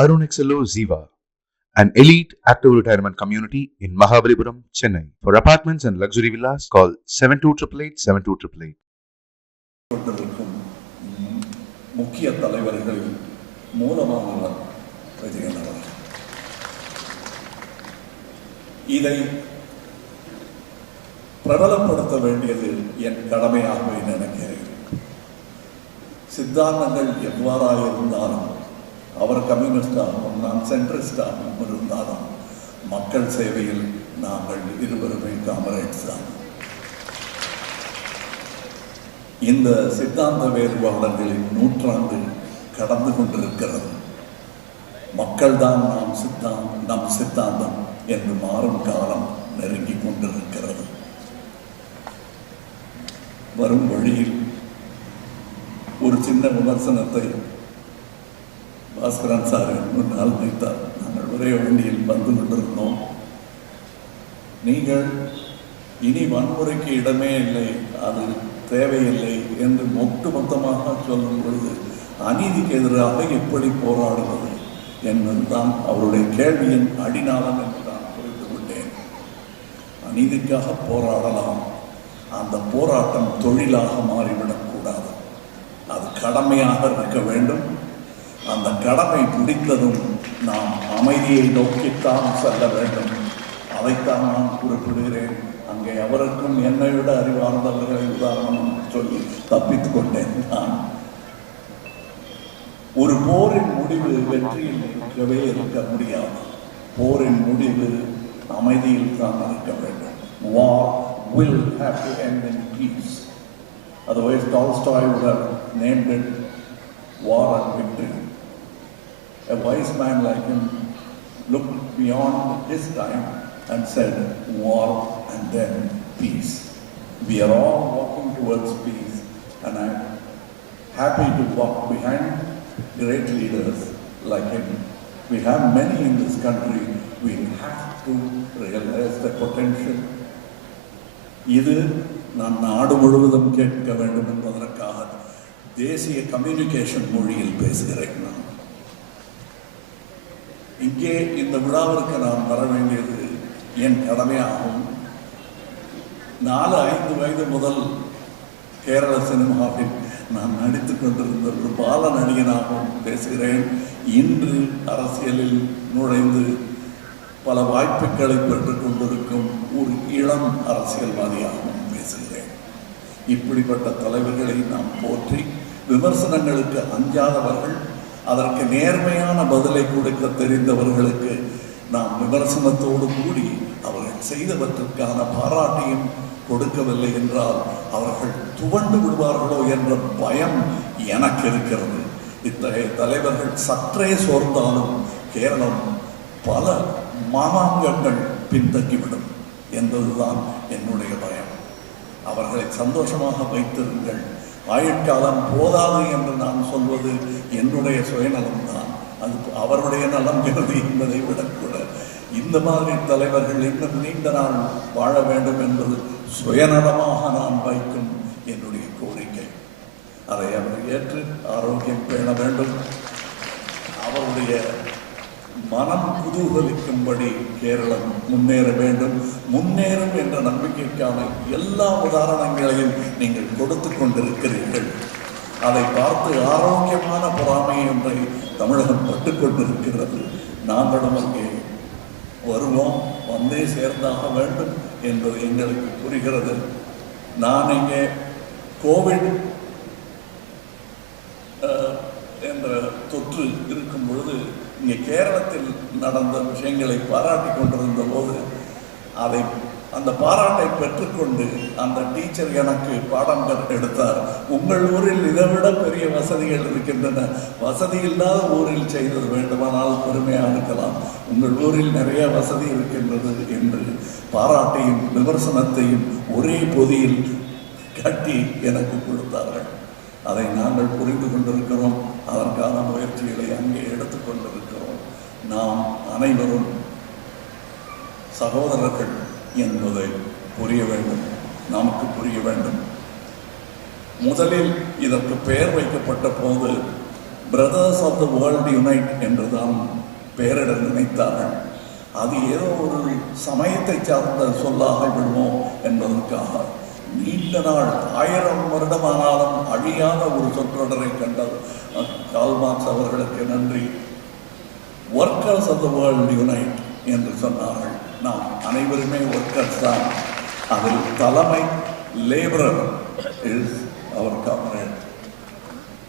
Arun XLO Ziva, an elite active retirement community in Mahabalipuram, Chennai. For apartments and luxury villas, call 7288 7288. முக்கிய தலைவர்களில் மூலமானவர் விஜயன் அவர்கள். இதை பிரபலப்படுத்த வேண்டியது என் கடமையாக நினைக்கிறேன். சித்தாந்தங்கள் எவ்வாறாக இருந்தாலும், அவர் கம்யூனிஸ்டாகவும் நான் சென்ட்ரிஸ்டாகவும் இருந்தாலும், மக்கள் சேவையில் நாங்கள் இருவருமே காமரேட்ஸ் தான். இந்த சித்தாந்த வேறுபாடுகளின் நூற்றாண்டு கடந்து கொண்டிருக்கிறது. மக்கள் தான் நம் சித்தாந்தம் என்று மாறும் காலம் நெருங்கிக் கொண்டிருக்கிறது. வரும் வழியில் ஒரு சின்ன விமர்சனத்தை பாஸ்கரன் சார் முன்னால் வைத்தார். நாங்கள் ஒரே வண்டியில் வந்து கொண்டிருந்தோம். நீங்கள் இனி வன்முறைக்கு இடமே இல்லை, அது தேவையில்லை என்று ஒட்டுமொத்தமாக சொல்லும் பொழுது அநீதிக்கு எதிராக எப்படி போராடுவது என்பதுதான் அவருடைய கேள்வியின் அடிநாளம் என்று நான் புரிந்து கொண்டேன். அநீதிக்காக போராடலாம், அந்த போராட்டம் தொழிலாக மாறிவிடக்கூடாது. அது கடமையாக இருக்க வேண்டும். அந்த கடமை பிடித்ததும் நாம் அமைதியை நோக்கித்தான் செல்ல வேண்டும். அதைத்தான் நான் குறிப்பிடுகிறேன். அங்கே அவருக்கும் என்னை விட அறிவார்ந்தவர்களை உதாரணம் சொல்லி தப்பித்துக் கொண்டேன். நான் ஒரு போரின் முடிவு வெற்றியில் இருக்கவே இருக்க முடியாது. போரின் முடிவு அமைதியில் தான் இருக்க வேண்டும். War will have to end in peace. Otherwise Tolstoy would have named it War and Victory. A wise man like him looked beyond his time and said war and then peace. We are all walking towards peace, and I'm happy to walk behind great leaders like him. We have many in this country. We have to realize the potential. இது நான் நாடு முழுவதும் கேட்க வேண்டும் என்பதற்காக தேசிய communication மொழியில் பேசுகிறேன். நான் இங்கே இந்த விழாவிற்கு நான் வர வேண்டியது என் கடமையாகும். 4-5 வயது முதல் கேரள சினிமாவில் நான் நடித்துக் கொண்டிருந்த ஒரு பால நடிகனாகவும் பேசுகிறேன். இன்று அரசியலில் நுழைந்து பல வாய்ப்புகளை பெற்றுக் கொண்டிருக்கும் ஒரு இளம் அரசியல்வாதியாகவும் பேசுகிறேன். இப்படிப்பட்ட தலைவர்களை நாம் போற்றி, விமர்சனங்களுக்கு அஞ்சாதவர்கள், அதற்கு நேர்மையான பதிலை கொடுக்க தெரிந்தவர்களுக்கு நாம் விமர்சனத்தோடு கூடி அவர்கள் செய்தவற்றுக்கான பாராட்டையும் கொடுக்கவில்லை என்றால் அவர்கள் துவண்டு விடுவார்களோ என்ற பயம் எனக்கு இருக்கிறது. இத்தகைய தலைவர்கள் சற்றே சோர்ந்தாலும் கேரளம் பல மாமாங்கங்கள் பின்தங்கிவிடும் என்பதுதான் என்னுடைய பயம். அவர்களை சந்தோஷமாக வைத்திருங்கள். ஆயுட்காலம் போதாது என்று நான் சொல்வது என்னுடைய சுயநலம்தான். அது அவருடைய நலம் கருதி என்பதை விடக்கூட இந்த மாதிரி தலைவர்கள் இன்னும் நீண்ட நாள் வாழ வேண்டும் என்பது சுயநலமாக நான் வைக்கும் என்னுடைய கோரிக்கை. அதை அவர் ஏற்று ஆரோக்கியம் பேண வேண்டும். அவருடைய மனம் குதூகலிக்கும்படி கேரளம் முன்னேற வேண்டும். முன்னேறும் என்ற நம்பிக்கைக்கான எல்லா உதாரணங்களையும் நீங்கள் கொடுத்து கொண்டிருக்கிறீர்கள். அதை பார்த்து ஆரோக்கியமான பொறாமை ஒன்றை தமிழகம் பட்டுக்கொண்டிருக்கிறது. நாங்களும் அங்கே வருவோம், வந்தே சேர்ந்தாக வேண்டும் என்பது எங்களுக்கு புரிகிறது. நான் இங்கே கோவிட் என்ற தொற்று இருக்கும் பொழுது இங்கே கேரளத்தில் நடந்த விஷயங்களை பாராட்டி கொண்டிருந்த போது அந்த பாராட்டை பெற்றுக்கொண்டு அந்த டீச்சர் எனக்கு பாடம் எடுத்தார். உங்கள் ஊரில் இதைவிட பெரிய வசதிகள் இருக்கின்றன, வசதி இல்லாத ஊரில் செய்தது வேண்டுமானால் பெருமையாக இருக்கலாம், உங்கள் ஊரில் நிறைய வசதி இருக்கின்றது என்று பாராட்டையும் விமர்சனத்தையும் ஒரே பொதியில் கட்டி எனக்கு கொடுத்தார்கள். அதை நாங்கள் புரிந்து கொண்டிருக்கிறோம். அதற்கான முயற்சிகளை அங்கே எடுத்துக்கொண்டிருக்கிறோம். நாம் அனைவரும் சகோதரர்கள் என்பதை புரிய வேண்டும், நமக்கு புரிய வேண்டும். முதலில் இதற்கு பெயர் வைக்கப்பட்ட போது brothers of the world unite என்று தான் பெயரிட நினைத்தார்கள். அது ஏதோ ஒரு சமயத்தை சார்ந்த சொல்லாக விடுமோ என்பதற்காக நீண்ட நாள் 1000 வருடமானாலும் அழியாத ஒரு சொற்றொடரை கண்ட கார்ல் மார்க்ஸ் அவர்களுக்கு நன்றி. Workers of the world unite என்று சொன்னார்கள். நாம் அனைவருமே ஒர்க்கர்ஸ் தான். அதில் தலைமை லேபரர் இஸ் அவர் காம்ரேட்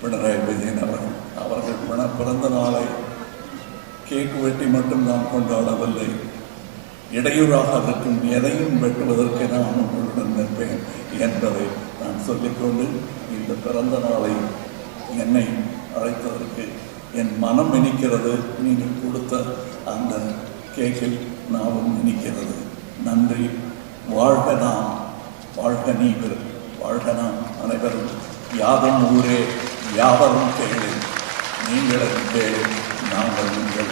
பினராயி விஜயன் அவர்கள் பிறந்த நாளை கேக்கு வெட்டி மட்டும்தான் கொண்டாடவில்லை. இடையூறாக இருக்கும் எதையும் வெட்டுவதற்கு நான் உங்களுடன் நிற்பேன் என்பதை நான் சொல்லிக்கொண்டு இந்த பிறந்த நாளை என்னை அழைத்ததற்கு என் மனம் இனிக்கிறது. நீங்கள் கொடுத்த அந்த கேக்கில் நாமும் இனிக்கிறது. நன்றி. வாழ்க நாம், வாழ்க நீர், வாழ்க நாம் அனைவரும். யாதும் ஊரே யாவரும் கேளு, നീങ്ങളും കേളു, നാങ്ങൾ നിങ്ങൾ.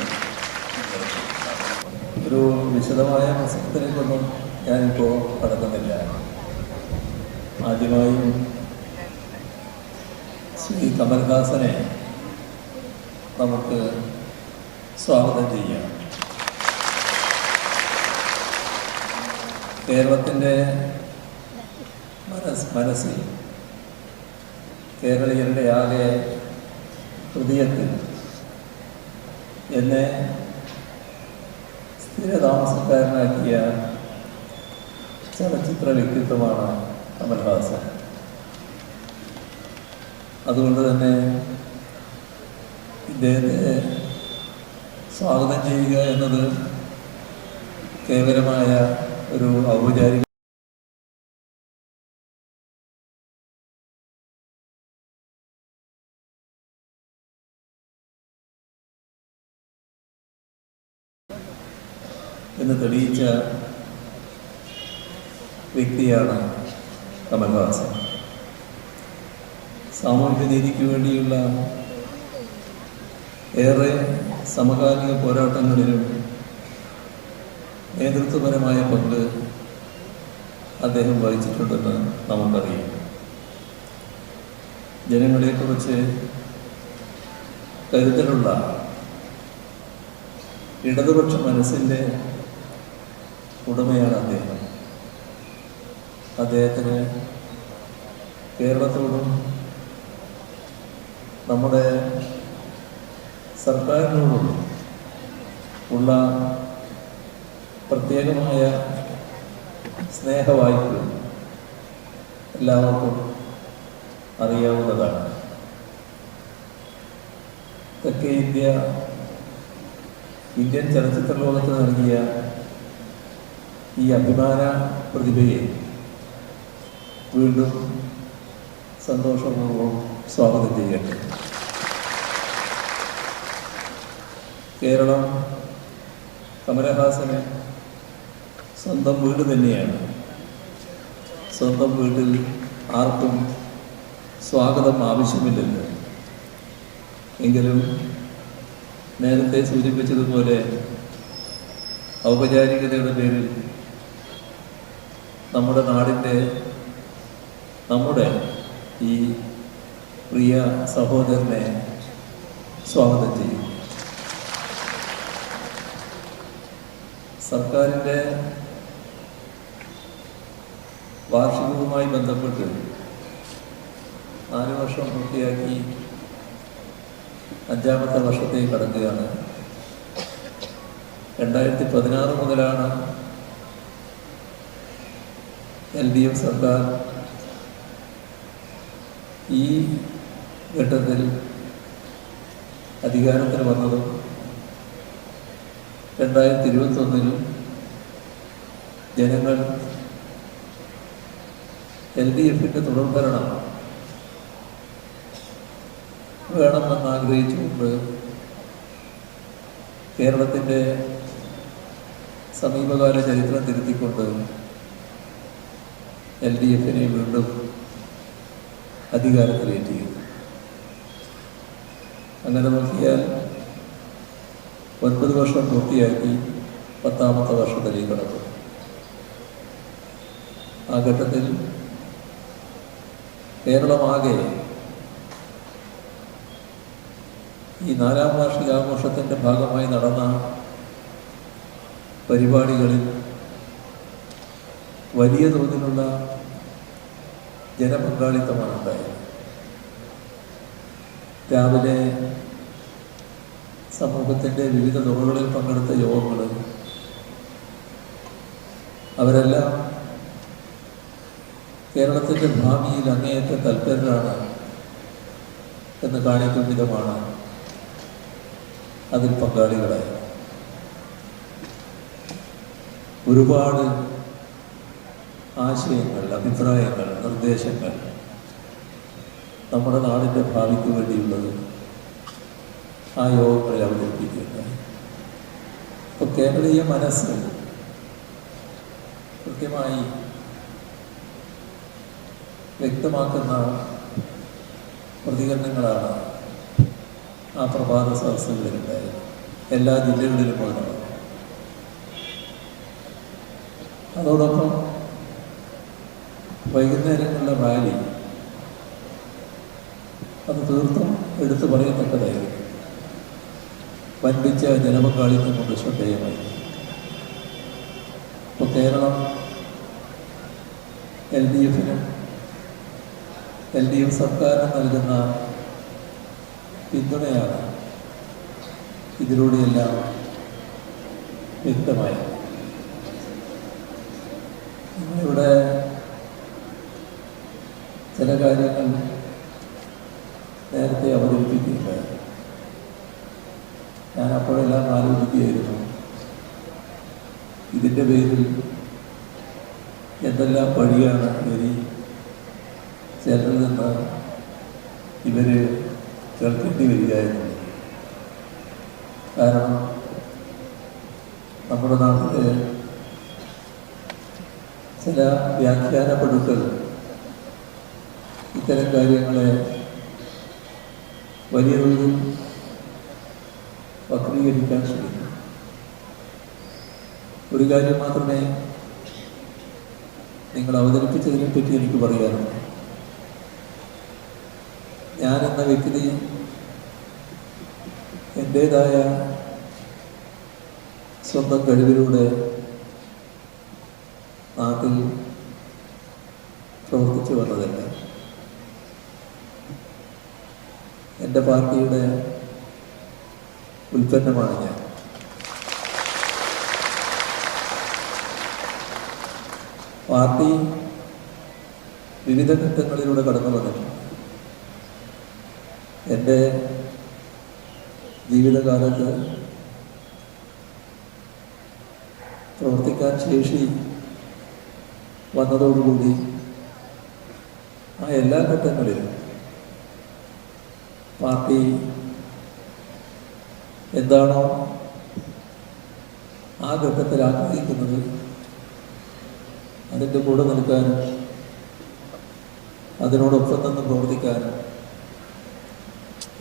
ഒരു വിശദമായ പ്രസംഗത്തിലേക്കൊന്നും ഞാനിപ്പോൾ കടക്കുന്നില്ല. ആദ്യമായും ശ്രീ കമൽഹാസനെ നമുക്ക് സ്വാഗതം ചെയ്യാം. കേരളത്തിൻ്റെ മനസ്സിൽ, കേരളീയരുടെ ആകെ ഹൃദയത്തിൽ എന്നെ സ്ഥിരതാമസക്കാരനാക്കിയ ചലച്ചിത്ര വ്യക്തിത്വമാണ് കമൽഹാസൻ. അതുകൊണ്ട് തന്നെ ഇദ്ദേഹത്തെ സ്വാഗതം ചെയ്യുക എന്നത് കേവലമായ ഒരു ഔപചാരിക എന്ന് തെളിയിച്ച വ്യക്തിയാണ് കമൽഹാസൻ. സാമൂഹിക നീതിക്ക് വേണ്ടിയുള്ള ഏറെ സമകാലിക പോരാട്ടങ്ങളിലും നേതൃത്വപരമായ പങ്ക് അദ്ദേഹം വഹിച്ചിട്ടുണ്ടെന്ന് നമുക്കറിയാം. ജനങ്ങളെക്കുറിച്ച് കരുതലുള്ള ഇടതുപക്ഷ മനസ്സിൻ്റെ ഉടമയാണ് അദ്ദേഹം. അദ്ദേഹത്തിന് കേരളത്തോടും നമ്മുടെ സർക്കാരിനോടും ഉള്ള പ്രത്യേകമായ സ്നേഹവായ്പ എല്ലാവർക്കും അറിയാവുന്നതാണ്. തെക്കേ ഇന്ത്യൻ ചലച്ചിത്ര ലോകത്ത് നൽകിയ ഈ അഭിമാന പ്രതിഭയെ വീണ്ടും സന്തോഷപൂർവ്വം സ്വാഗതം ചെയ്യട്ടെ. കേരളം കമലഹാസന് സ്വന്തം വീട് തന്നെയാണ്. സ്വന്തം വീട്ടിൽ ആർക്കും സ്വാഗതം ആവശ്യമില്ലല്ലോ. എങ്കിലും നേരത്തെ സൂചിപ്പിച്ചതുപോലെ ഔപചാരികതയുടെ പേരിൽ നമ്മുടെ നാടിൻ്റെ, നമ്മുടെ ഈ പ്രിയ സഹോദരനെ സ്വാഗതം ചെയ്യും. സർക്കാരിൻ്റെ വാർഷികവുമായി ബന്ധപ്പെട്ട് 4 വർഷം പൂർത്തിയാക്കി 5ാമത്തെ വർഷത്തേക്ക് കടക്കുകയാണ്. 2016 മുതലാണ് LDF സർക്കാർ ഈ ഘട്ടത്തിൽ അധികാരത്തിൽ വന്നതും 2021 ജനങ്ങൾ LDFിൻ്റെ തുടർഭരണം വേണമെന്ന് ആഗ്രഹിച്ചുകൊണ്ട് കേരളത്തിൻ്റെ സമീപകാല ചരിത്രം തിരുത്തിക്കൊണ്ട് LDFിനെ വീണ്ടും അധികാരത്തിലേറ്റിയത്. അങ്ങനെ നോക്കിയാൽ 9 വർഷം പൂർത്തിയാക്കി 10ാമത്തെ വർഷത്തിലേക്ക് കടക്കും. ആ ഘട്ടത്തിൽ കേരളമാകെ ഈ 4ാം വാർഷികാഘോഷത്തിൻ്റെ ഭാഗമായി നടന്ന പരിപാടികളിൽ വലിയ തോതിലുള്ള ജനപങ്കാളിത്തമാണ് ഉണ്ടായത്. രാവിലെ സമൂഹത്തിൻ്റെ വിവിധ തുറകളിൽ പങ്കെടുത്ത യോഗങ്ങൾ അവരെല്ലാം കേരളത്തിൻ്റെ ഭാവിയിൽ അങ്ങേയറ്റം തൽപരരാണ് എന്ന് കാണിക്കും വിധമാണ് അതിൽ പങ്കാളികളായി. ഒരുപാട് ആശയങ്ങൾ, അഭിപ്രായങ്ങൾ, നിർദ്ദേശങ്ങൾ നമ്മുടെ നാടിൻ്റെ ഭാവിക്ക് വേണ്ടിയുള്ളത് ആ യോഗങ്ങളിൽ അവതരിപ്പിക്കുകയുണ്ടായി. ഇപ്പോൾ കേരളീയ മനസ്സ് കൃത്യമായി വ്യക്തമാക്കുന്ന പ്രതികരണങ്ങളാണ് ആ പ്രഭാത സദസ്സുകളിലുണ്ടായത്. എല്ലാ ജില്ലകളിലും അത് നടന്നു. അതോടൊപ്പം വൈകുന്നേരങ്ങളിലെ റാലി അത് തീർത്തും എടുത്തു പറയത്തക്കതായിരുന്നു. വൻപിച്ച ജനപങ്കാളിത്തം കൊണ്ട് ശ്രദ്ധേയമായി. ഇപ്പോൾ കേരളം LDFനും LDF സർക്കാരിനും നൽകുന്ന പിന്തുണയാണ് ഇതിലൂടെയെല്ലാം വ്യക്തമായി. ഇവിടെ ചില കാര്യങ്ങൾ നേരത്തെ അവതരിപ്പിക്കുകയുണ്ടായി. ഞാൻ അപ്പോഴെല്ലാം ആലോചിക്കുകയായിരുന്നു, ഇതിൻ്റെ പേരിൽ എന്തെല്ലാം പഴിയാണ് ഇനി ചിലരിൽ നിന്ന് ഇവർ കേൾക്കേണ്ടി വരിക എന്നുള്ളത്. കാരണം നമ്മുടെ നാട്ടിലെ ചില വ്യാഖ്യാനപ്പെടുത്തൽ ഇത്തരം കാര്യങ്ങളെ വലിയ തോതിൽ വക്രീകരിക്കാൻ ശ്രമിക്കും. ഒരു കാര്യം മാത്രമേ നിങ്ങൾ അവതരിപ്പിച്ചതിനെ പറ്റി എനിക്ക് പറയാനുള്ളൂ. ഞാനെന്ന വ്യക്തി എൻ്റേതായ സ്വന്തം കഴിവിലൂടെ നാട്ടിൽ പ്രവർത്തിച്ചു വന്നതല്ല. എൻ്റെ പാർട്ടിയുടെ ഉൽപ്പന്നമാണ് ഞാൻ. പാർട്ടി വിവിധ ഘട്ടങ്ങളിലൂടെ കടന്നു വന്നിട്ടുണ്ട്. എൻ്റെ ജീവിതകാലത്ത് പ്രവർത്തിക്കാൻ ശേഷി വന്നതോടുകൂടി ആ എല്ലാ ഘട്ടങ്ങളിലും പാർട്ടി എന്താണോ ആ ഘട്ടത്തിൽ ആഗ്രഹിക്കുന്നത് അതിൻ്റെ കൂടെ നിൽക്കാനും അതിനോടൊപ്പം നിന്ന് പ്രവർത്തിക്കാനും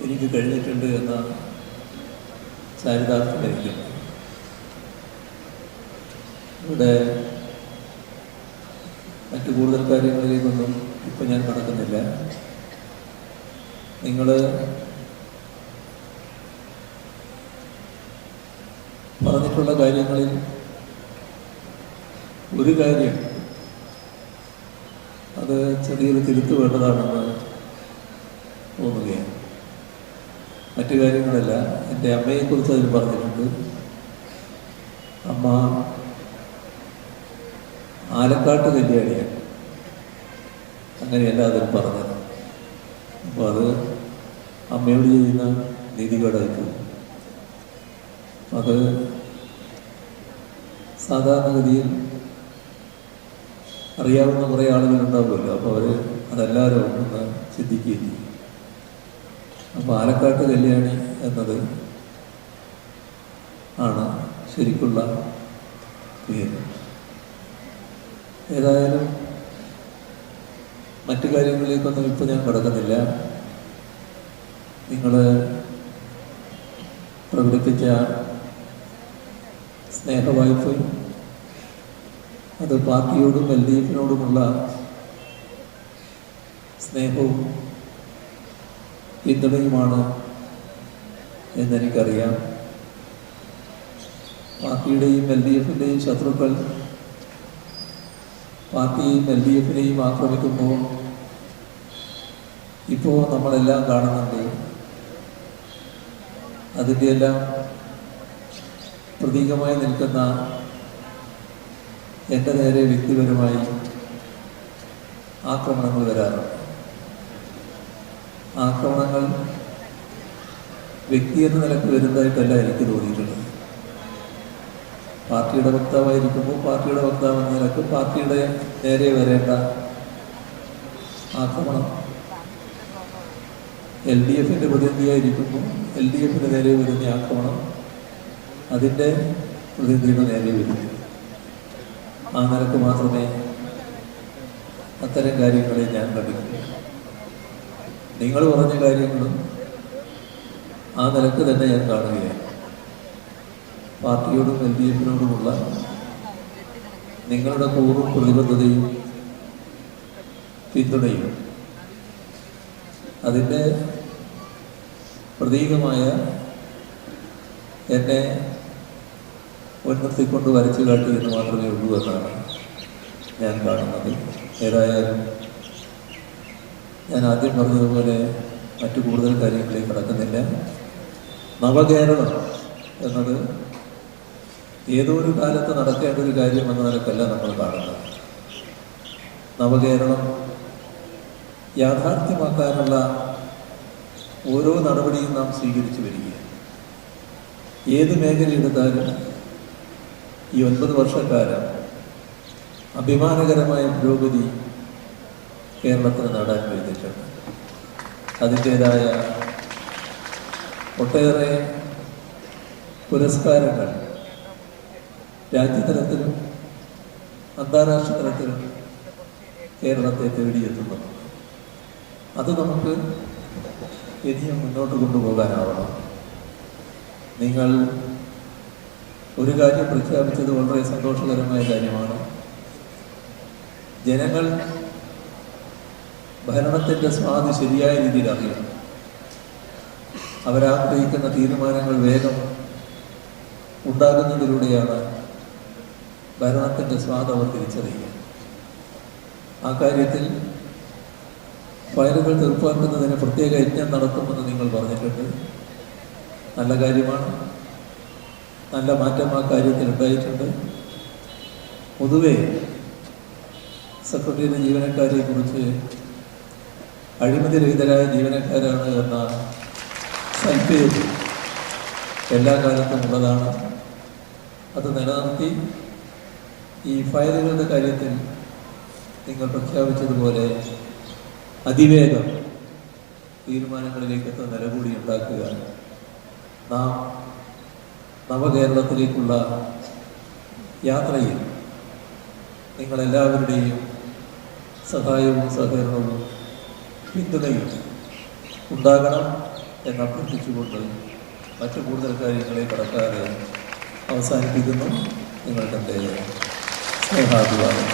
എനിക്ക് കഴിഞ്ഞിട്ടുണ്ട് എന്ന ചാരിതാർത്ഥ്യം എനിക്കുണ്ട്. ഇവിടെ മറ്റു കൂടുതൽ കാര്യങ്ങളിലേക്കൊന്നും ഇപ്പം ഞാൻ കടക്കുന്നില്ല. നിങ്ങൾ പറഞ്ഞിട്ടുള്ള കാര്യങ്ങളിൽ ഒരു കാര്യം അത് ചെറിയൊരു തിരുത്ത് വേണ്ടതാണെന്ന് തോന്നുകയാണ്. മറ്റു കാര്യങ്ങളല്ല. എൻ്റെ അമ്മയെക്കുറിച്ച് അതിൽ പറഞ്ഞിട്ടുണ്ട്. അമ്മ ആലക്കാട്ട് കല്യാണിയാണ്, അങ്ങനെയല്ല അതിൽ പറഞ്ഞത്. അപ്പോൾ അത് അമ്മയോട് ചെയ്യുന്ന നീതികേടായിട്ട് അത് സാധാരണഗതിയിൽ അറിയാവുന്ന കുറേ ആളുകളുണ്ടാവുമല്ലോ. അപ്പോൾ അവർ അതെല്ലാവരും ഒന്ന് ചിന്തിക്കുകയും ചെയ്യും. അപ്പോൾ ആലക്കാട്ട് കല്യാണി എന്നത് ആണ് ശരിക്കുള്ള പേര്. ഏതായാലും മറ്റു കാര്യങ്ങളിലേക്കൊന്നും ഇപ്പോൾ ഞാൻ കടക്കുന്നില്ല. നിങ്ങൾ പ്രകടിപ്പിച്ച സ്നേഹവായ്പ അത് പാർട്ടിയോടും LDFിനോടുമുള്ള സ്നേഹവും പിന്തുണയുമാണ് എന്നെനിക്കറിയാം. പാർട്ടിയുടെയും LDFിൻ്റെയും ശത്രുക്കൾ പാർട്ടിയെയും LDFിനെയും ആക്രമിക്കുമ്പോൾ ഇപ്പോൾ നമ്മളെല്ലാം കാണുന്നുണ്ട്. അതിൻ്റെയെല്ലാം പ്രതീകമായി നിൽക്കുന്ന എൻ്റെ നേരെ വ്യക്തിപരമായി ആക്രമണങ്ങൾ വരാറുണ്ട്. ആക്രമണങ്ങൾ വ്യക്തി എന്ന നിലക്ക് വരുന്നതായിട്ടല്ല എനിക്ക് തോന്നിയിട്ടുള്ളത്. പാർട്ടിയുടെ വക്താവായിരിക്കുമ്പോൾ പാർട്ടിയുടെ വക്താവ് എന്ന നിലക്ക് പാർട്ടിയുടെ നേരെ വരേണ്ട ആക്രമണം, LDFിൻ്റെ പ്രതിനിധിയായിരിക്കുമ്പോൾ LDFിന് നേരെ വരുന്ന ആക്രമണം അതിൻ്റെ പ്രതിനിധിയുടെ നേരെ വരും. ആ നിലക്ക് മാത്രമേ അത്തരം കാര്യങ്ങളെ ഞാൻ കണ്ടിട്ടുള്ളൂ. നിങ്ങൾ പറഞ്ഞ കാര്യങ്ങളും ആ നിലക്ക് തന്നെ ഞാൻ കാണുകയാണ്. പാർട്ടിയോടും LDFിനോടുമുള്ള നിങ്ങളുടെ കൂറും പ്രതിബദ്ധതയും പിന്തുണയും അതിൻ്റെ പ്രതീകമായ എന്നെ മുൻനിർത്തിക്കൊണ്ട് വരച്ചു കാട്ടി എന്ന് മാത്രമേ ഉള്ളൂ എന്നാണ് ഞാൻ കാണുന്നത്. ഏതായാലും ഞാൻ ആദ്യം പറഞ്ഞതുപോലെ മറ്റു കൂടുതൽ കാര്യങ്ങളിലേക്ക് കടക്കുന്നില്ല. നവകേരളം എന്നത് ഏതോ ഒരു കാലത്ത് നടക്കേണ്ട ഒരു കാര്യം എന്ന നിലക്കല്ല നമ്മൾ കാണുന്നത്. നവകേരളം യാഥാർത്ഥ്യമാക്കാനുള്ള ഓരോ നടപടിയും നാം സ്വീകരിച്ചു വരികയാണ്. ഏത് മേഖലയെടുത്താലും ഈ 9 വർഷക്കാലം അഭിമാനകരമായ പുരോഗതി കേരളത്തിന് നേടാൻ കഴിഞ്ഞിട്ടുണ്ട്. അതിൻ്റേതായ ഒട്ടേറെ പുരസ്കാരങ്ങൾ രാജ്യതലത്തിലും അന്താരാഷ്ട്ര തലത്തിലും കേരളത്തെ തേടിയെത്തുന്നു. അത് നമുക്ക് ഇനിയും മുന്നോട്ട് കൊണ്ടുപോകാനാവണം. നിങ്ങൾ ഒരു കാര്യം പ്രഖ്യാപിച്ചത് വളരെ സന്തോഷകരമായ കാര്യമാണ്. ജനങ്ങൾ ഭരണത്തിൻ്റെ സ്വാധീനം ശരിയായ രീതിയിൽ അറിയണം. അവരാഗ്രഹിക്കുന്ന തീരുമാനങ്ങൾ വേഗം ഉണ്ടാകുന്നതിലൂടെയാണ് ഭരണത്തിൻ്റെ സ്വാദ് അവർ തിരിച്ചറിയുക. ആ കാര്യത്തിൽ ഫയലുകൾ തീർപ്പാക്കുന്നതിന് പ്രത്യേക യജ്ഞം നടത്തുമെന്ന് നിങ്ങൾ പറഞ്ഞിട്ടുണ്ട്. നല്ല കാര്യമാണ്. നല്ല മാറ്റം ആ കാര്യത്തിൽ ഉണ്ടായിട്ടുണ്ട്. പൊതുവെ സെക്രട്ടറിയുടെ ജീവനക്കാരെ കുറിച്ച് അഴിമതിരഹിതരായ ജീവനക്കാരാണ് എന്ന സൽപ്പേര് എല്ലാ കാലത്തും ഉള്ളതാണ്. അത് നിലനിർത്തി ഈ ഫയലുകളുടെ കാര്യത്തിൽ നിങ്ങൾ പ്രഖ്യാപിച്ചതുപോലെ അതിവേഗം തീരുമാനങ്ങളിലേക്ക് എത്തുന്ന നിലകൂടി ഉണ്ടാക്കുക. നാം നവകേരളത്തിലേക്കുള്ള യാത്രയിൽ നിങ്ങളെല്ലാവരുടെയും സഹായവും സഹകരണവും പിന്തുണയും ഉണ്ടാകണം എന്നഭ്യർത്ഥിച്ചുകൊണ്ട് മറ്റു കൂടുതൽ കാര്യങ്ങളെ കടക്കാതെ അവസാനിപ്പിക്കുന്നു. നിങ്ങളുടെ സ്നേഹാഭിവാദം.